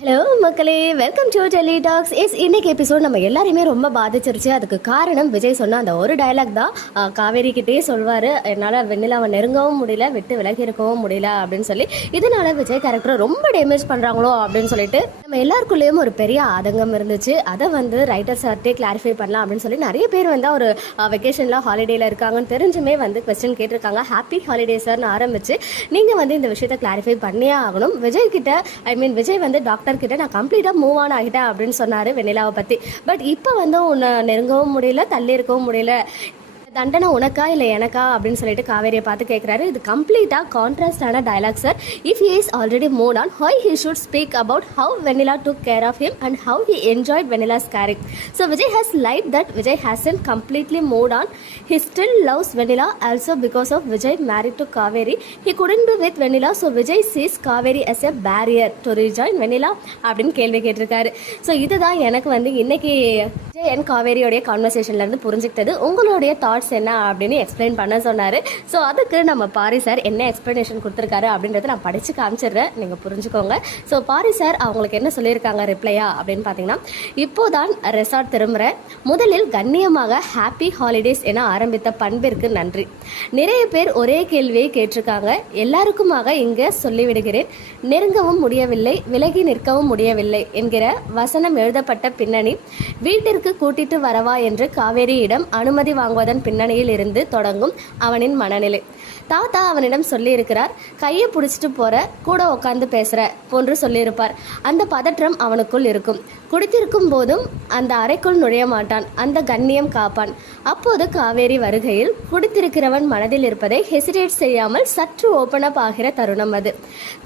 Hello மக்களே, welcome to Delhi tax. இன்னைக்கு episode நம்ம எல்லாரையுமே ரொம்ப பாதிச்சிருச்சு. அதுக்கு காரணம் விஜய் சொன்ன அந்த ஒரு டயலாக் தான். காவேரி கிட்டே சொல்வார், என்னால் வெண்ணிலாவை நெருங்கவும் முடியல, விட்டு விலகி இருக்கவும் முடியல அப்படின்னு சொல்லி. இதனால விஜய் கேரக்டரை ரொம்ப டேமேஜ் பண்ணுறாங்களோ அப்படின்னு சொல்லிட்டு நம்ம எல்லாருக்குள்ளேயும் ஒரு பெரிய ஆதங்கம் இருந்துச்சு. அதை ரைட்டர் சார்ட்டே கிளாரிஃபை பண்ணலாம் அப்படின்னு சொல்லி நிறைய பேர் ஒரு வெக்கேஷனில் ஹாலிடேயில் இருக்காங்கன்னு தெரிஞ்சுமே கொஸ்டின் கேட்டிருக்காங்க. ஹாப்பி ஹாலிடே சார்னு ஆரம்பிச்சு நீங்கள் இந்த விஷயத்தை கிளாரிஃபை பண்ணியே ஆகணும். விஜய் கிட்ட விஜய் டாக்டர் கிட்ட நான் கம்ப்ளீட்டாக மூவ் ஆன் ஆகிட்டேன் அப்படின்னு சொன்னார் வெண்ணிலாவை பற்றி. பட் இப்போ உன்னை நெருங்கவும் முடியல, தள்ளி இருக்கவும் முடியல, தண்டனை உனக்கா இல்லை எனக்கா அப்படின்னு சொல்லிட்டு காவேரியை பார்த்து கேட்குறாரு. இது கம்ப்ளீட்டாக கான்ட்ராஸ்டான dialogue sir. If he is already move on, why he should speak about how Vennila took care of him and how he enjoyed Vennila's caring. So Vijay has like that Vijay hasn't completely move on. He still loves Vennila also because of Vijay married to Kaveri. He couldn't be with Vennila, so Vijay sees Kaveri as a barrier to rejoin Vennila அப்படின்னு கேள்வி கேட்டிருக்காரு. So இதுதான் எனக்கு இன்னைக்கு Vijay and காவேரியோடைய கான்வர்சேஷன்லேருந்து புரிஞ்சுக்கிட்டது. உங்களுடைய thoughts என்ன அப்படின்னு explain பண்ண சொன்னார். ஸோ அதுக்கு நம்ம பாரி சார் என்ன எக்ஸ்பிளனேஷன் கொடுத்துருக்காரு அப்படின்றத நான் படித்து காமிச்சிடுறேன், நீங்கள் புரிஞ்சுக்கோங்க. ஸோ பாரி சார் அவங்களுக்கு என்ன சொல்லியிருக்காங்க ரிப்ளையா அப்படின்னு பார்த்தீங்கன்னா, இப்போதான் ரெசார்ட் திரும்புகிறேன். முதலில் கண்ணியமாக ஹாப்பி ஹாலிடேஸ் என ஆரம்பித்த பண்பிற்கு நன்றி. நிறைய பேர் ஒரே கேள்வியை கேட்டிருக்காங்க. எல்லாருக்குமாக இங்கே சொல்லிவிடுகிறேன், நெருங்கவும் முடியவில்லை, விலகி நிற்கவும் முடியவில்லை என்கிற வசனம் எழுதப்பட்ட பின்னணி. வீட்டிற்கு கூட்டிட்டு வரவா என்று காவேரியிடம் அனுமதி வாங்குவதன் பின்னணியில் இருந்து தொடங்கும் அவனின் மனநிலை. தாத்தா அவனிடம் சொல்லியிருக்கிறார், கையை பிடிச்சிட்டு போற, கூட உட்காந்து பேசுற போன்று சொல்லியிருப்பார். அந்த பதற்றம் அவனுக்குள் இருக்கும். குடித்திருக்கும் போதும் அந்த அறைக்குள் நுழைய மாட்டான், அந்த கண்ணியம் காப்பான். அப்போது காவேரி வருகையில் குடித்திருக்கிறவன் மனதில் இருப்பதை ஹெசிடேட் செய்யாமல் சற்று ஓப்பன் அப் ஆகிற தருணம் அது.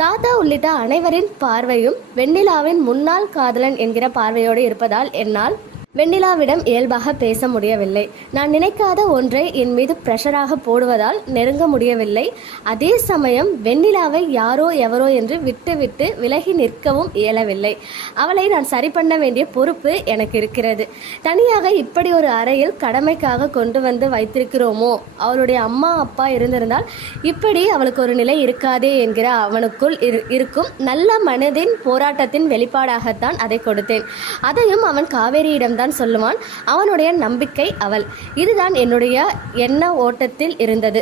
தாத்தா உள்ளிட்ட அனைவரின் பார்வையும் வெண்ணிலாவின் முன்னாள் காதலன் என்கிற பார்வையோடு இருப்பதால் என்னால் வெண்ணிலாவிடம் இயல்பாக பேச முடியவில்லை. நான் நினைக்காத ஒன்றை என் மீது ப்ரெஷராக போடுவதால் நெருங்க முடியவில்லை. அதே சமயம் வெண்ணிலாவை யாரோ எவரோ என்று விட்டு விட்டு விலகி நிற்கவும் இயலவில்லை. அவளை நான் சரி பண்ண வேண்டிய பொறுப்பு எனக்கு இருக்கிறது. தனியாக இப்படி ஒரு அறையில் கடமைக்காக கொண்டு வந்து வைத்திருக்கிறோமோ, அவளுடைய அம்மா அப்பா இருந்திருந்தால் இப்படி அவளுக்கு ஒரு நிலை இருக்காதே என்கிற அவனுக்குள் இருக்கும் நல்ல மனதின் போராட்டத்தின் வெளிப்பாடாகத்தான் அதை கொடுத்தேன். அதையும் அவன் காவேரியிடம் தான் சொல்லுவான். அவனுடைய நம்பிக்கை அவள். இதுதான் என்னுடைய எண்ண ஓட்டத்தில் இருந்தது.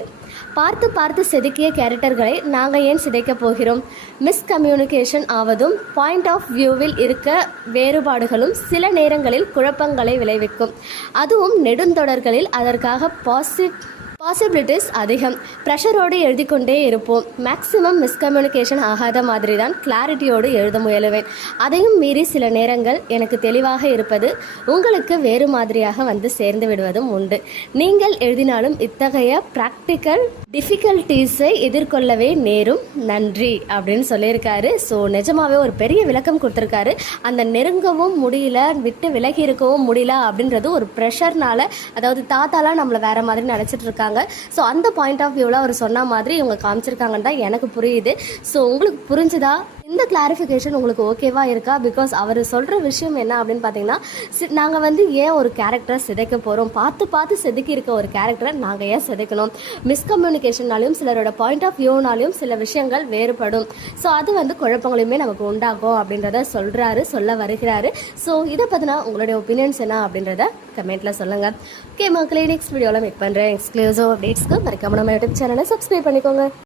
பார்த்து பார்த்து செதுக்கிய கேரக்டர்களை நாங்கள் ஏன் சிதைக்க போகிறோம்? மிஸ்கம்யூனிகேஷன் ஆவதும் பாயிண்ட் ஆஃப் வியூவில் இருக்க வேறுபாடுகளும் சில நேரங்களில் குழப்பங்களை விளைவிக்கும். அதுவும் நெடுந்தொடர்களில் அதற்காக பாசிபிலிட்டிஸ் அதிகம். ப்ரெஷரோடு எழுதி கொண்டே இருப்போம். மேக்ஸிமம் மிஸ்கம்யூனிகேஷன் ஆகாத மாதிரி தான் கிளாரிட்டியோடு எழுத முயலுவேன். அதையும் மீறி சில நேரங்கள் எனக்கு தெளிவாக இருப்பது உங்களுக்கு வேறு மாதிரியாக சேர்ந்து விடுவதும் உண்டு. நீங்கள் எழுதினாலும் இத்தகைய ப்ராக்டிக்கல் டிஃபிகல்ட்டிஸை எதிர்கொள்ளவே நேரும். நன்றி அப்படின்னு சொல்லியிருக்காரு. ஸோ நிஜமாவே ஒரு பெரிய விளக்கம் கொடுத்துருக்காரு. அந்த நெருங்கவும் முடியல, விட்டு விலகி இருக்கவும் முடியல அப்படின்றது ஒரு ப்ரெஷர்னால, அதாவது தாத்தாலாம் நம்மளை வேற மாதிரி நினச்சிட்டு இருக்காங்க. ஸோ அந்த பாயிண்ட் ஆஃப் வியூவில் அவர் சொன்ன மாதிரி இவங்க காமிச்சிருக்காங்கன்னு தான் எனக்கு புரியுது. ஸோ உங்களுக்கு புரிஞ்சுதா? இந்த கிளாரிஃபிகேஷன் உங்களுக்கு ஓகேவா இருக்கா? பிகாஸ் அவர் சொல்கிற விஷயம் என்ன அப்படின்னு பார்த்தீங்கன்னா, நாங்கள் ஏன் ஒரு கேரக்டரை சிதைக்க போகிறோம், பார்த்து பார்த்து செதுக்கி இருக்க ஒரு கேரக்டரை நாங்கள் ஏன் சிதைக்கணும்? மிஸ்கம்யூனிகேஷன்னாலையும் சிலரோட பாயிண்ட் ஆஃப் வியூனாலையும் சில விஷயங்கள் வேறுபடும். ஸோ அது குழப்பங்களையுமே நமக்கு உண்டாகும் அப்படின்றத சொல்ல வருகிறாரு. ஸோ இதை பற்றினா உங்களுடைய ஒப்பீனியன்ஸ் என்ன அப்படின்றத கமெண்ட்டில் சொல்லுங்கள். ஓகே மக்களே, நெக்ஸ்ட் வீடியோவில் மீட் பண்ணுறேன். எக்ஸ்க்ளூசிவ் அப்டேட்ஸ்க்கு மறக்காம நம்ம யூடியூப் சேனலை சப்ஸ்கிரைப் பண்ணிக்கோங்க.